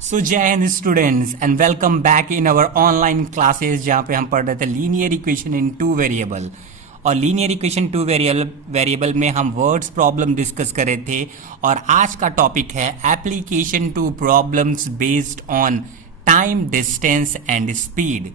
सो जय Hind students and welcome back in our online classes जहाँ पे हम पढ़ रहे थे linear equation in two variable. और लीनियर इक्वेशन टू वेरिएबल में हम वर्ड्स प्रॉब्लम डिस्कस कर रहे थे और आज का टॉपिक है application to problems based on time, distance and speed.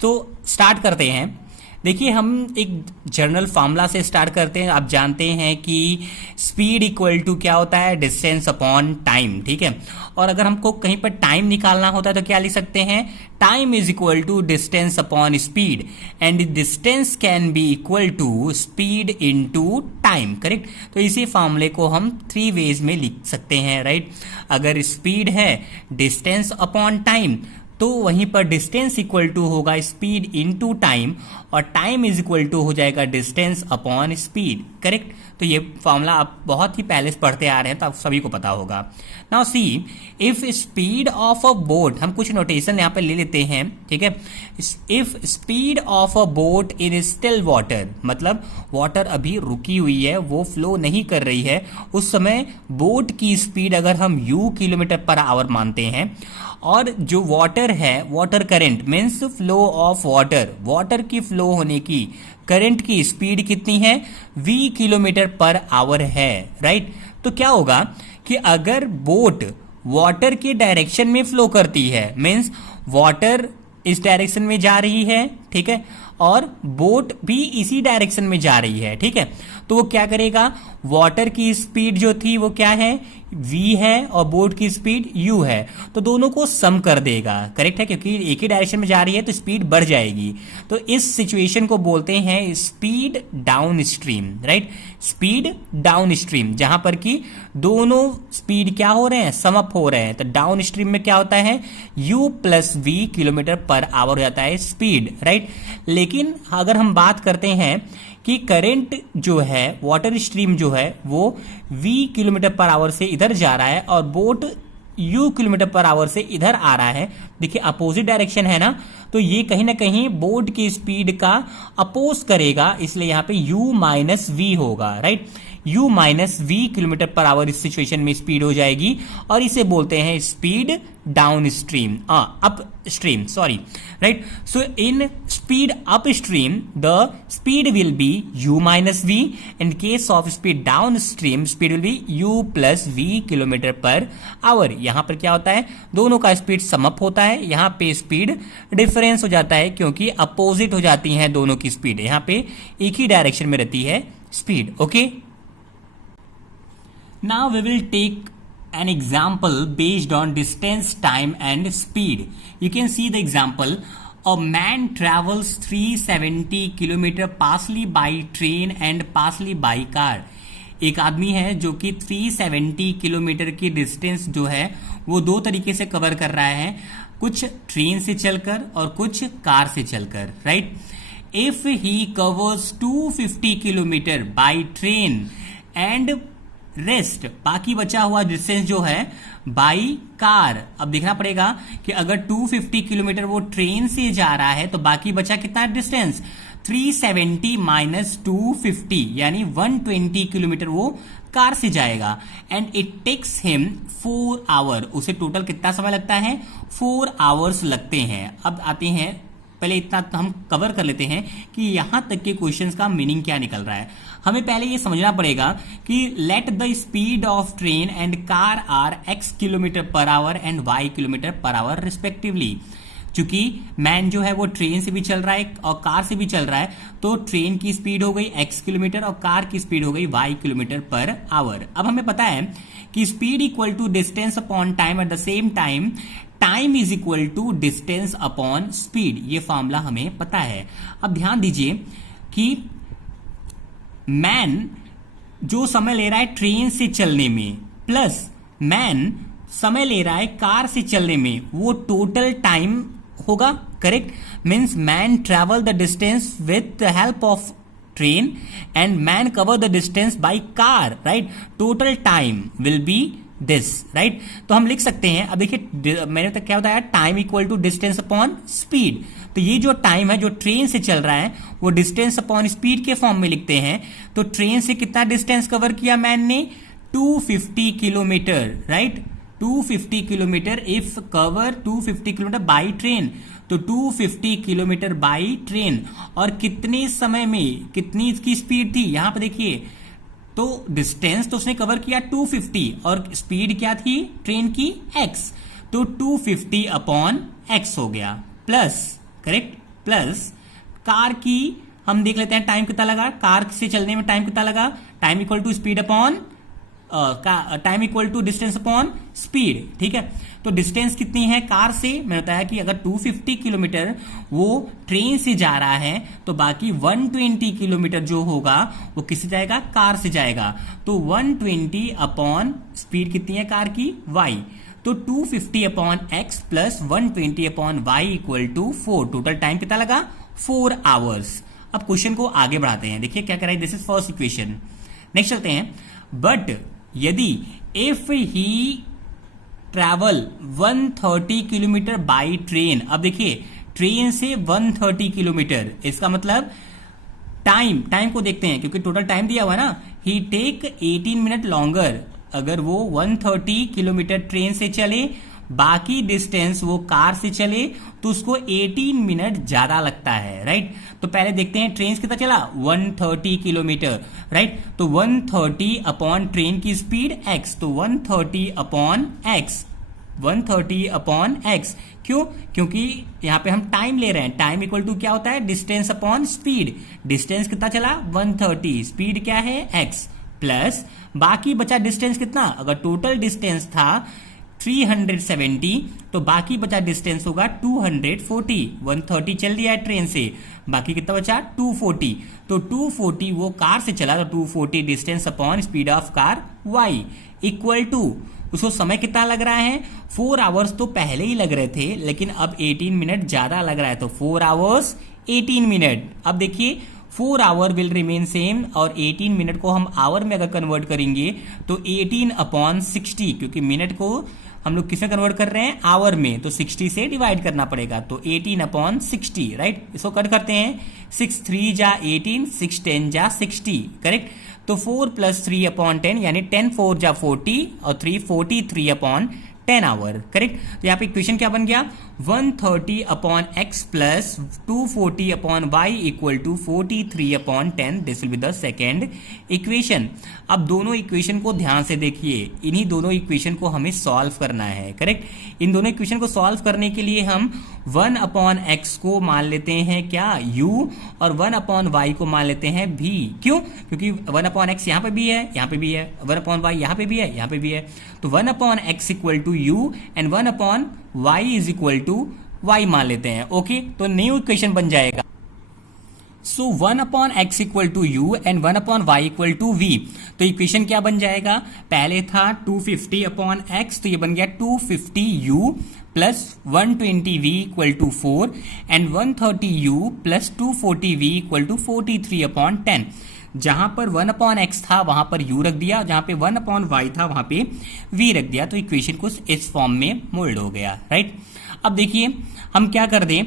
तो स्टार्ट करते हैं। देखिए, हम एक जनरल फार्मूला से स्टार्ट करते हैं। आप जानते हैं कि स्पीड इक्वल टू क्या होता है, डिस्टेंस अपॉन टाइम। ठीक है, और अगर हमको कहीं पर टाइम निकालना होता है तो क्या लिख सकते हैं, time is equal to distance upon speed and distance can be equal to speed into time. Correct. तो इसी फार्मूले को हम 3 वेज में लिख सकते हैं। राइट। अगर स्पीड है डिस्टेंस अपॉन टाइम तो वहीं पर डिस्टेंस इक्वल टू होगा स्पीड इनटू टाइम और टाइम इज इक्वल टू हो जाएगा डिस्टेंस अपॉन स्पीड। करेक्ट। तो ये फॉर्मूला आप बहुत ही पहले से पढ़ते आ रहे हैं तो आप सभी को पता होगा। Now see, if speed of a boat, हम कुछ नोटेशन यहाँ पे ले लेते हैं। ठीक है। If speed of a boat in still water, मतलब वाटर अभी रुकी हुई है, वो फ्लो नहीं कर रही है, उस समय बोट की स्पीड अगर हम u किलोमीटर पर आवर मानते हैं और जो वाटर है, water current means flow of water, water की फ्लो होने की करंट की स्पीड कितनी है, v किलोमीटर पर आवर है। राइट। तो क्या होगा कि अगर बोट वाटर के डायरेक्शन में फ्लो करती है, मीन्स वाटर इस डायरेक्शन में जा रही है, ठीक है, और बोट भी इसी डायरेक्शन में जा रही है, ठीक है, तो वो क्या करेगा, वाटर की स्पीड जो थी वो क्या है, v है, और बोट की स्पीड u है, तो दोनों को सम कर देगा। करेक्ट है, क्योंकि एक ही डायरेक्शन में जा रही है तो स्पीड बढ़ जाएगी। तो इस सिचुएशन को बोलते हैं speed down stream. Right. Speed down stream, जहां पर कि दोनों स्पीड क्या हो रहे हैं, सम अप हो रहे हैं। तो डाउन स्ट्रीम में क्या होता है, u plus v kilometre per our हो जाता है स्पीड। राइट। लेकिन अगर हम बात करते हैं कि करंट जो है, वाटर स्ट्रीम जो है, वो v किलोमीटर पर आवर से इधर जा रहा है और boat u kilometre per our से इधर आ रहा है। देखिए, अपोजिट डायरेक्शन है ना, तो ये कहीं ना कहीं बोट की स्पीड का अपोज करेगा, इसलिए यहां पे u माइनस वी होगा। Right. u minus V kilometre per hour इस सिचुएशन में स्पीड हो जाएगी और इसे बोलते हैं speed downstream, upstream, sorry. Right. So in speed upstream the speed will be u minus V, in case of speed downstream speed will be u plus V kilometre per hour. यहां पर क्या होता है, दोनों का speed sum up होता है, यहां पे स्पीड डिफरेंस हो जाता है क्योंकि अपोजिट हो जाती है दोनों की स्पीड, यहां पे एक ही डायरेक्शन में रहती है speed. Okay. Now we will take an example based on distance, time and speed. You can see the example. A man travels 370 km partially by train and partially by car. एक आदमी है जो कि 370 kilometre की distance जो है वो दो तरीके से कवर कर रहा है, कुछ ट्रेन से चलकर और कुछ कार से चलकर। Right. If he covers 250 kilometre by train and rest, बाकी बचा हुआ डिस्टेंस जो है बाई कार। अब देखना पड़ेगा कि अगर 250 किलोमीटर वो ट्रेन से जा रहा है तो बाकी बचा कितना डिस्टेंस, 370 माइनस 250 यानी 120 किलोमीटर वो कार से जाएगा। And it takes him 4 hour, उसे टोटल कितना समय लगता है, 4 आवर्स लगते हैं। अब आते हैं, पहले इतना तो हम कवर कर लेते हैं कि यहां तक के क्वेश्चंस का मीनिंग क्या निकल रहा है। हमें पहले ये समझना पड़ेगा कि let the speed of train and car are x kilometre per hour and y kilometre per hour respectively. चूंकि मैन जो है वो ट्रेन से भी चल रहा है और कार से भी चल रहा है, तो ट्रेन की स्पीड हो गई x किलोमीटर और कार की स्पीड हो गई y किलोमीटर पर आवर। अब हमें पता है कि speed equal to distance upon time, at the same time time is equal to distance upon speed, ये फॉर्मूला हमें पता है। अब ध्यान दीजिए कि मैन जो समय ले रहा है ट्रेन से चलने में प्लस मैन समय ले रहा है कार से चलने में, वो टोटल टाइम होगा। Correct. Means man travel the distance with the help of train and man cover the distance by car. Right. Total time will be this. Right. तो हम लिख सकते हैं, अब देखिए मैंने तक क्या बताया, time equal to distance upon speed. तो ये जो टाइम है जो ट्रेन से चल रहा है वो डिस्टेंस अपॉन स्पीड के फॉर्म में लिखते हैं। तो ट्रेन से कितना डिस्टेंस कवर किया मैन ने, 250 kilometre. Right. 250 kilometre if cover 250 kilometre by train, तो 250 किलोमीटर बाई ट्रेन, और कितने समय में कितनी इसकी स्पीड थी, यहां पर देखिए, तो डिस्टेंस तो उसने कवर किया 250 और स्पीड क्या थी ट्रेन की x, तो 250 अपॉन x हो गया, प्लस, करेक्ट, प्लस कार की हम देख लेते हैं टाइम कितना लगा, कार से चलने में टाइम कितना लगा, time equal to speed upon time equal to distance upon speed, ठीक है। तो डिस्टेंस कितनी है कार से, मैंने बताया कि अगर 250 किलोमीटर वो ट्रेन से जा रहा है तो बाकी 120 किलोमीटर जो होगा वो किससे जाएगा, कार से जाएगा, तो 120 अपॉन स्पीड कितनी है कार की y, तो 250 upon x plus 120 upon y equal to 4, total time कितना लगा 4 आवर्स। अब क्वेश्चन को आगे बढ़ाते हैं, देखिए क्या कराई, this is first equation. Next चलते हैं, बट यदि if he travel 130 kilometre by train, अब देखिए ट्रेन से 130 किलोमीटर, इसका मतलब टाइम को देखते हैं क्योंकि टोटल टाइम दिया हुआ है ना, ही टेक 18 मिनट लॉन्गर, अगर वो 130 किलोमीटर ट्रेन से चले, बाकी डिस्टेंस वो कार से चले तो उसको 18 मिनट ज्यादा लगता है, राइट। तो पहले देखते हैं ट्रेन कितना चला 130 किलोमीटर, राइट, तो 130 अपॉन ट्रेन की स्पीड x, तो 130 अपॉन x, 130 अपॉन x, क्यों, क्योंकि यहां पे हम टाइम ले रहे हैं, टाइम इक्वल टू क्या होता है डिस्टेंस अपॉन स्पीड, डिस्टेंस कितना चला 130, स्पीड क्या है x, प्लस बाकी बचा डिस्टेंस कितना, अगर टोटल डिस्टेंस था 370 तो बाकी बचा डिस्टेंस होगा 240, 130 चल दिया है ट्रेन से, बाकी कितना बचा 240, तो 240 वो कार से चला तो 240 distance upon speed of car y equal to, उसको समय कितना लग रहा है 4 आवर्स, तो पहले ही लग रहे थे लेकिन अब 18 मिनट ज्यादा लग रहा है, तो 4 आवर्स 18 मिनट। अब देखिए 4 आवर विल रिमेन सेम, और 18 मिनट को हम आवर में अगर कन्वर्ट करेंगे तो 18 अपॉन 60, क्योंकि मिनट को हम लोग किसमें कन्वर्ट कर रहे हैं आवर में, तो 60 से डिवाइड करना पड़ेगा, तो 18 अपॉन 60, राइट। इसको कट करते हैं, 6 3 जा 18, 6 10 जा 60, करेक्ट, तो 4 प्लस 3 अपॉन 10 यानी 10 4 जा 40 और 3 43 अपॉन 10 आवर, करेक्ट। तो यहाँ पे इक्वेशन क्या बन गया 130 upon x plus 240 upon y equal to 43 upon 10, this will be the second equation. अब दोनों इक्वेशन को ध्यान से देखिए, इन्हीं दोनों इक्वेशन को हमें सॉल्व करना है, करेक्ट। इन दोनों इक्वेशन को सॉल्व करने के लिए हम 1 अपॉन x को मान लेते हैं क्या u, और 1 अपॉन y को मान लेते हैं v, क्यों, क्योंकि 1 अपॉन x यहाँ पे भी है, यहाँ पे भी है, 1 अपॉन y यहाँ पे भी है, यहाँ पे भी है, तो 1 upon x equal to u and 1 upon y is equal to y मान लेते हैं, ओके। तो न्यू इक्वेशन बन जाएगा, so 1 upon X equal to U and 1 upon Y equal to V. तो इक्वेशन क्या बन जाएगा, पहले था 250 अपॉन एक्स, तो ये बन गया 250 U plus 120 V equal to 4 and 130 U plus 240 V equal to 43 upon 10। जहां पर 1 अपॉन एक्स था वहां पर u रख दिया, जहां पे 1 अपॉन वाई था वहां पे v रख दिया, तो इक्वेशन कुछ इस फॉर्म में मोल्ड हो गया, राइट। अब देखिए हम क्या कर दें,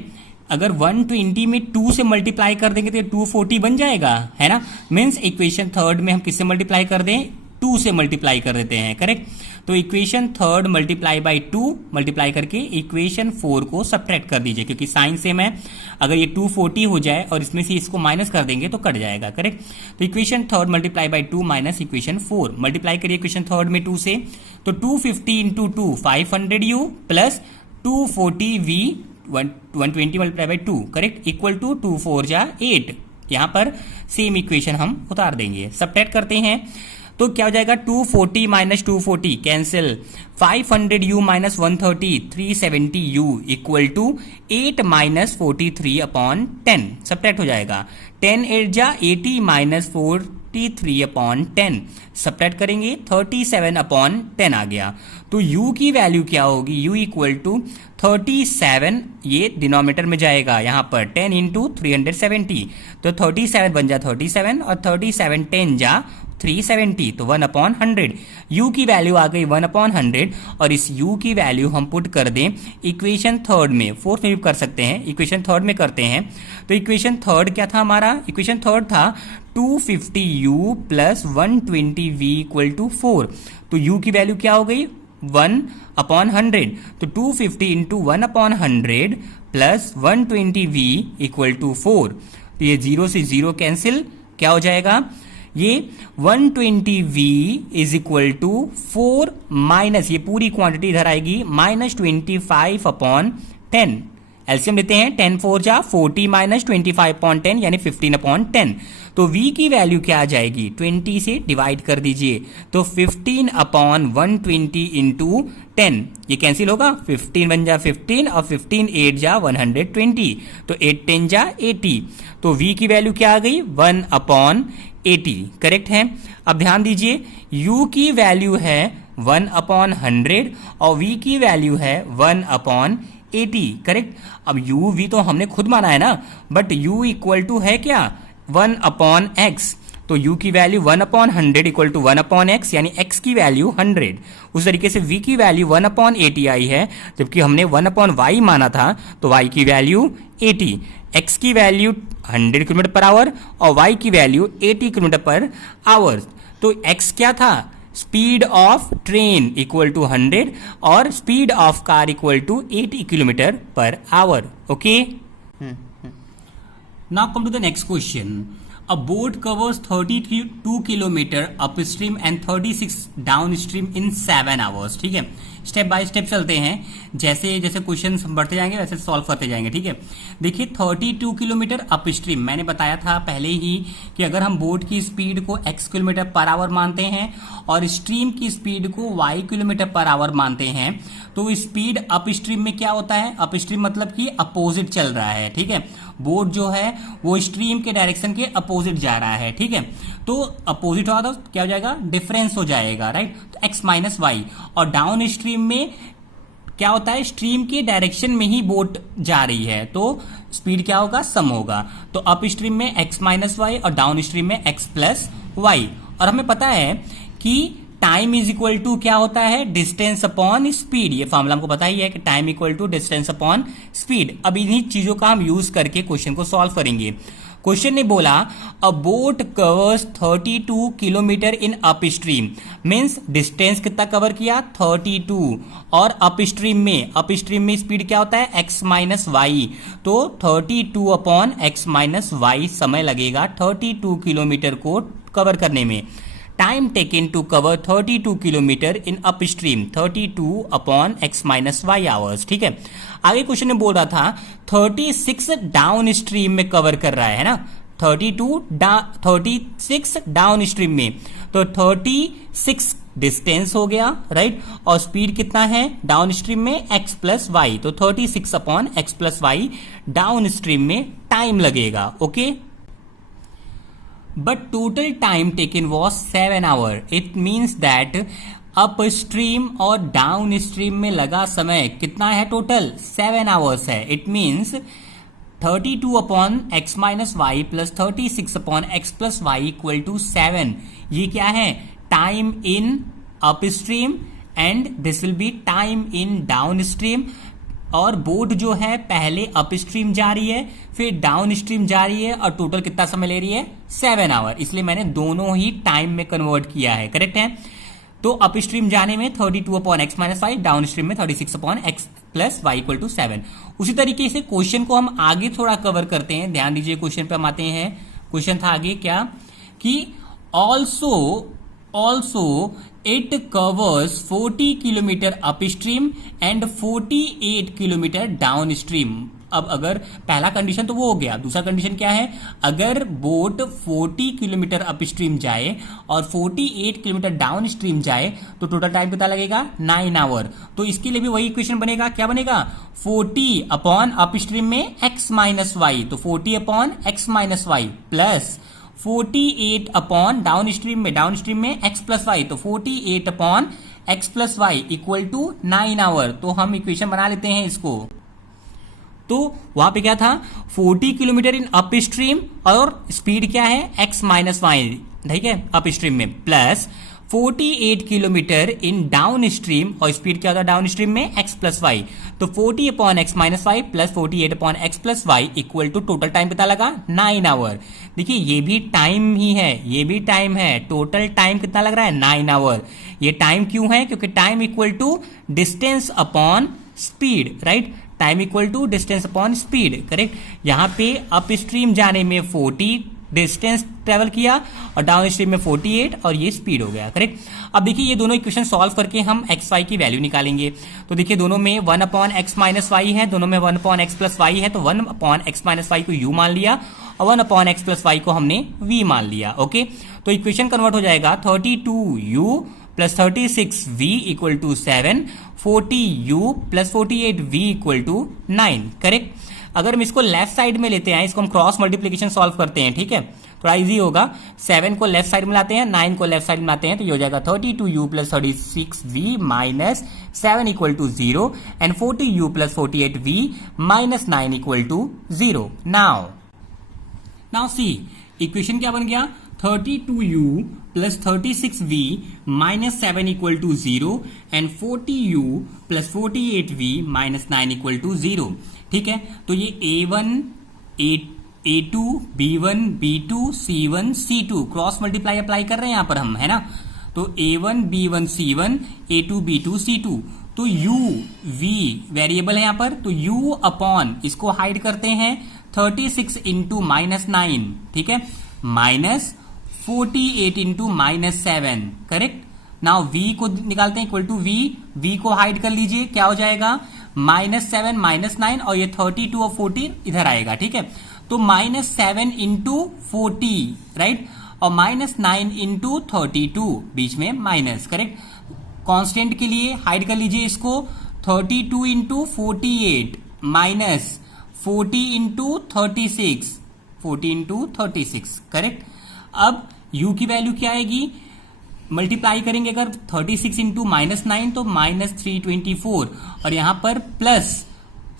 अगर 120 में 2 से मल्टीप्लाई कर देंगे तो 240 बन जाएगा, है ना। मीन्स इक्वेशन थर्ड में हम किससे मल्टीप्लाई कर दें, 2 से मल्टीप्लाई कर देते हैं, करेक्ट। तो equation third multiply by 2 multiply करके इक्वेशन 4 को सब्ट्रैक्ट कर दीजिए, क्योंकि साइन सेम है, अगर ये 240 हो जाए और इसमें से इसको माइनस कर देंगे तो कट जाएगा, करेक्ट। तो equation third multiply by 2 minus equation 4, multiply करिए इक्वेशन थर्ड में 2 से, तो 250 into 2 500 U plus 240 V 120 multiply by 2, correct, equal to 2 4 जा 8। यहां पर सेम इक्वेशन हम उतार देंगे, सब्ट्रैक्ट करते हैं तो क्या हो जाएगा 240 minus 240 cancel, 500 U minus 130 370 U equal to 8 minus 43 upon 10, subtract हो जाएगा, 10 8 जा 80 माइनस 43 अपॉन 10, सब्ट्रैक्ट करेंगे 37 अपॉन 10 आ गया। तो u की वैल्यू क्या होगी, u इक्वल टू 37, ये डिनोमिनेटर में जाएगा, यहां पर 10 इंटू 370, तो 37 बन जा 37 और 37 10 जा 370, तो 1 अपॉन 100, u की वैल्यू आ गई 1 अपॉन 100, और इस u की वैल्यू हम पुट कर दें इक्वेशन थर्ड में, फोर्थ में भी कर सकते हैं, इक्वेशन थर्ड में करते हैं। तो इक्वेशन थर्ड क्या था हमारा, इक्वेशन थर्ड था 250u plus 120v equal to 4, तो u की वैल्यू क्या हो गई 1/100, तो 250 into 1/100 plus 120v equal to 4। तो ये 0 से 0 कैंसिल, क्या हो जाएगा, ये 120v is equal to 4 minus, ये पूरी क्वांटिटी इधर आएगी, माइनस 25/10। एलसीएम लेते हैं, 10 4 जा 40 माइनस 25/10 यानी 15/10। तो v की वैल्यू क्या आ जाएगी, 20 से डिवाइड कर दीजिए, तो 15/120 इंटू 10, ये कैंसिल होगा, 15 1 जा 15 और 15 8 जा 120, तो 8 10 जा 80। तो v की वैल्यू क्या आ गई, 1/80, करेक्ट है। अब ध्यान दीजिए, u की वैल्यू है 1/100 और v की वैल्यू है 1/80, करेक्ट। अब u v तो हमने खुद माना है ना, बट u इक्वल टू है क्या, 1/x, तो u की वैल्यू 1/100 इक्वल टू 1/x, यानी x की वैल्यू 100। उस तरीके से v की वैल्यू 1/80 आई है, जबकि हमने 1/y माना था, तो y की वैल्यू 80, x की वैल्यू 100 किलोमीटर पर आवर और y की वैल्यू 80 किलोमीटर पर आवर। तो x क्या था, speed of train equal to 100 और speed of car equal to 80 kilometre per hour. Okay, now come to the next question. A boat covers 32 kilometre upstream and 36 downstream in 7 hours. ठीक है, step by step चलते हैं, जैसे जैसे question बढ़ते जाएंगे वैसे सॉल्व करते जाएंगे। ठीक है, देखिए 32 किलोमीटर अपस्ट्रीम, मैंने बताया था पहले ही कि अगर हम बोट की स्पीड को x किलोमीटर पर आवर मानते हैं और स्ट्रीम की स्पीड को y किलोमीटर पर आवर मानते हैं, तो स्पीड अपस्ट्रीम में क्या होता है, अपस्ट्रीम मतलब कि अपोजिट चल रहा है। ठीक है, बोट जो है वो स्ट्रीम के डायरेक्शन के अपोजिट जा रहा है। ठीक है, तो अपोजिट होगा तो क्या हो जाएगा, डिफरेंस हो जाएगा, राइट। तो x माइनस वाई, और डाउन स्ट्रीम में क्या होता है, स्ट्रीम के डायरेक्शन में ही बोट जा रही है, तो स्पीड क्या होगा, सम होगा। तो अप स्ट्रीम में x माइनस वाई और डाउन स्ट्रीम में x प्लस वाई। और हमें पता है कि टाइम इज इक्वल टू क्या होता है, डिस्टेंस अपॉन स्पीड। ये फॉर्मूला हमको पता ही है कि time equal to distance upon speed. अब इन्हीं चीजों का हम यूज करके क्वेश्चन को सॉल्व करेंगे। क्वेश्चन ने बोला अ boat covers 32 kilometre in up stream, means distance कितना कवर किया, 32, और अप स्ट्रीम में स्पीड क्या होता है, x माइनस वाई, तो 32/x माइनस वाई समय लगेगा 32 किलोमीटर को कवर करने में। Time taken to cover 32 kilometre in upstream, 32/x minus Y hours. ठीक है, आगे क्वेश्चन में बोल रहा था 36 डाउन स्ट्रीम में कवर कर रहा है ना, 36 डाउन स्ट्रीम में, तो 36 डिस्टेंस हो गया, राइट, और स्पीड कितना है डाउन स्ट्रीम में, x प्लस वाई, तो 36/x plus Y downstream में टाइम लगेगा। Okay, but total time taken was 7 hour. It means that upstream और downstream में लगा समय कितना है, टोटल 7 hours है। It means 32/x minus y plus 36/x plus y equal to 7। ये क्या है, time in upstream and this will be time in downstream। और बोट जो है पहले अप स्ट्रीम जा रही है फिर डाउन स्ट्रीम जा रही है और टोटल कितना समय ले रही है, 7 आवर, इसलिए मैंने दोनों ही टाइम में कन्वर्ट किया है, करेक्ट है। तो अप स्ट्रीम जाने में 32/x minus Y, downstream में 36/x plus Y equal to 7। उसी तरीके से क्वेश्चन को हम आगे थोड़ा कवर करते हैं, ध्यान दीजिए क्वेश्चन पे हम आते हैं। क्वेश्चन था आगे क्या कि also it covers 40 kilometre up stream and 48 kilometre down stream. अब अगर पहला कंडीशन तो वो हो गया, दूसरा कंडीशन क्या है, अगर बोट 40 किलोमीटर अप स्ट्रीम जाए और 48 किलोमीटर डाउन स्ट्रीम जाए तो टोटल टाइम कितना लगेगा, 9 आवर। तो इसके लिए भी वही इक्वेशन बनेगा, क्या बनेगा, 40/अप स्ट्रीम में x माइनस वाई, तो 40/x minus Y plus 48 downstream में x प्लस वाई, तो 48/x plus Y equal to 9 hour. तो हम इक्वेशन बना लेते हैं इसको। तो वहां पे क्या था, 40 किलोमीटर इन अप स्ट्रीम और स्पीड क्या है, x माइनस वाई, ठीक है, अप स्ट्रीम में, plus 48 kilometre in downstream, और स्पीड क्या होता है डाउन स्ट्रीम में x प्लस वाई, तो 40 upon X minus Y plus 48 upon X plus Y equal to total time कितना लगा 9 आवर। देखिए ये भी टाइम ही है, ये भी टाइम है, टोटल टाइम कितना लग रहा है 9 आवर। ये टाइम क्यों है, क्योंकि time equal to distance upon speed, right, time equal to distance upon speed, correct. यहां पे अप स्ट्रीम जाने में 40 डिस्टेंस ट्रेवल किया और डाउन स्ट्रीम में 48 और ये स्पीड हो गया, करेक्ट। अब देखिए ये दोनों इक्वेशन सॉल्व करके हम एक्स वाई की वैल्यू निकालेंगे। तो देखिए दोनों में 1 अपॉन एक्स माइनस वाई है, दोनों में 1 अपॉन एक्स प्लस वाई है, तो 1 अपॉन एक्स माइनस वाई को यू मान लिया और 1 अपॉन एक्स प्लस वाई को हमने वी मान लिया, ओके। तो इक्वेशन कन्वर्ट हो जाएगा 32u plus 36v equal to 7, 40u plus 48v equal to 9, correct. अगर हम इसको लेफ्ट साइड में लेते हैं, इसको हम क्रॉस मल्टीप्लीकेशन सॉल्व करते हैं, ठीक है, थोड़ा इजी होगा। 7 को लेफ्ट साइड में लाते हैं, 9 को लेफ्ट साइड में लाते हैं, तो ये हो जाएगा 32u plus 36v minus 7 equal to 0 and 40u plus 48v minus 9 equal to 0। Now see equation क्या बन गया, 32u plus 36v minus 7 equal to 0 and 40u plus 48v minus 9 equal to 0, ठीक है। तो ये a1 a2 b1 b2 c1 c2 cross multiply apply कर रहे हैं यहां पर हम, है ना। तो a1 b1 c1 a2 b2 c2, तो u v वेरिएबल है यहां पर, तो u अपॉन इसको हाइड करते हैं 36 इंटू माइनस 9, ठीक है, minus 48 into minus 7, correct. Now v को निकालते हैं इक्वल टू v को हाइड कर लीजिए, क्या हो जाएगा -7 -9 और ये 32 और 40 इधर आएगा, ठीक है। तो -7 इंटू 40, राइट, और -9 इंटू 32 बीच में माइनस, करेक्ट। कांस्टेंट के लिए हाइड कर लीजिए इसको, 32 into 48 minus 40 into 36, 40 into 36, correct. अब u की वैल्यू क्या आएगी, मल्टीप्लाई करेंगे अगर 36 इंटू -9 तो -324 और यहां पर प्लस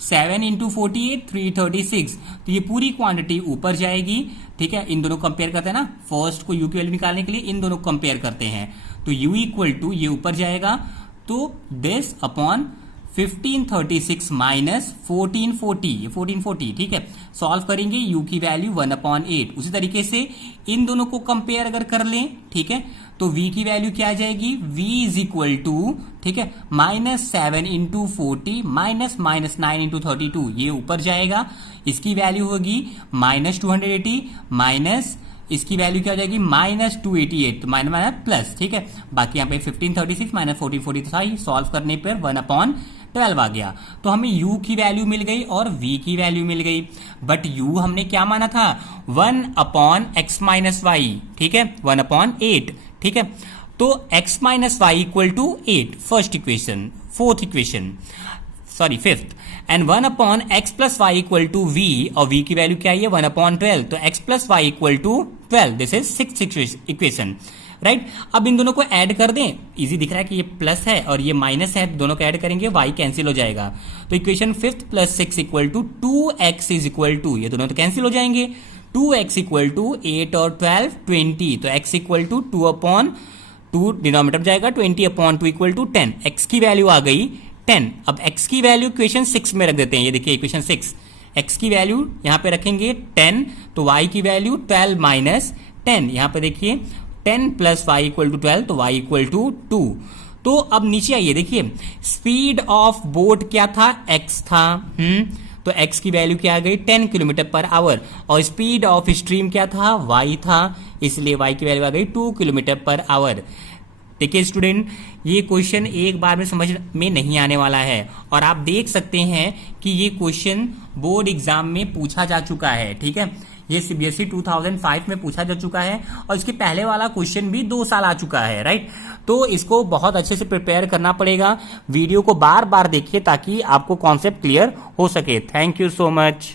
7 इंटू 48 336, तो ये पूरी क्वांटिटी ऊपर जाएगी, ठीक है। इन दोनों कंपेयर करते हैं ना, फर्स्ट को u की वैल्यू निकालने के लिए इन दोनों कंपेयर करते हैं, तो u इक्वल टू ये ऊपर जाएगा, तो दिस अपॉन 1536 माइनस 1440, ये 1440, ठीक है। सॉल्व करेंगे u की वैल्यू 1/8। उसी तरीके से इन दोनों को कंपेयर अगर कर लें, ठीक है, तो v की वैल्यू क्या आ जाएगी, v इज इक्वल टू, ठीक है, -7 इंटू 40 माइनस -9 इंटू 32, ये ऊपर जाएगा, इसकी वैल्यू होगी -280 माइनस इसकी वैल्यू क्या हो जाएगी -288, तो माइनस प्लस, ठीक है। बाकी यहाँ पे 1536 माइनस 1440 था, सॉल्व करने पर 1/12 आ गया। तो हमें u की वैल्यू मिल गई और v की वैल्यू मिल गई, बट u हमने क्या माना था 1/x माइनस वाई, ठीक है, 1/8, ठीक है। तो x minus Y equal to 8, first equation, fourth equation, sorry fifth, and 1/x plus Y equal to v, और v की वैल्यू क्या है 1/12, तो x plus Y equal to 12, this is sixth equation, right. अब इन दोनों को ऐड कर दें, इजी दिख रहा है कि ये प्लस है और ये माइनस है, दोनों को ऐड करेंगे y कैंसिल हो जाएगा, तो equation fifth plus 6 equal to 2x is equal to, ये दोनों तो कैंसिल हो जाएंगे, 2x इक्वल टू 8 और 12 20, तो x इक्वल टू 2/2 डिनोमिनेटर जाएगा, 20/2 इक्वल टू 10, x की वैल्यू आ गई 10। अब x की वैल्यू इक्वेशन 6 में रख देते हैं, ये देखिए इक्वेशन 6, x की वैल्यू यहां पे रखेंगे 10, तो y की वैल्यू 12 माइनस 10, यहां पे देखिए 10 प्लस y इक्वल टू 12, तो y इक्वल टू 2। तो अब नीचे आइए, देखिए स्पीड ऑफ बोट क्या था, x था, तो x की वैल्यू क्या आ गई 10 किलोमीटर पर आवर, और स्पीड ऑफ स्ट्रीम क्या था y था, इसलिए y की वैल्यू आ गई 2 किलोमीटर पर आवर। देखिए स्टूडेंट, ये क्वेश्चन एक बार में समझ में नहीं आने वाला है, और आप देख सकते हैं कि ये क्वेश्चन बोर्ड एग्जाम में पूछा जा चुका है, ठीक है। ये सीबीएसई 2005 में पूछा जा चुका है, और इसके पहले वाला क्वेश्चन भी 2 साल आ चुका है, राइट। तो इसको बहुत अच्छे से प्रिपेयर करना पड़ेगा, वीडियो को बार बार देखिए ताकि आपको कॉन्सेप्ट क्लियर हो सके। Thank you so much.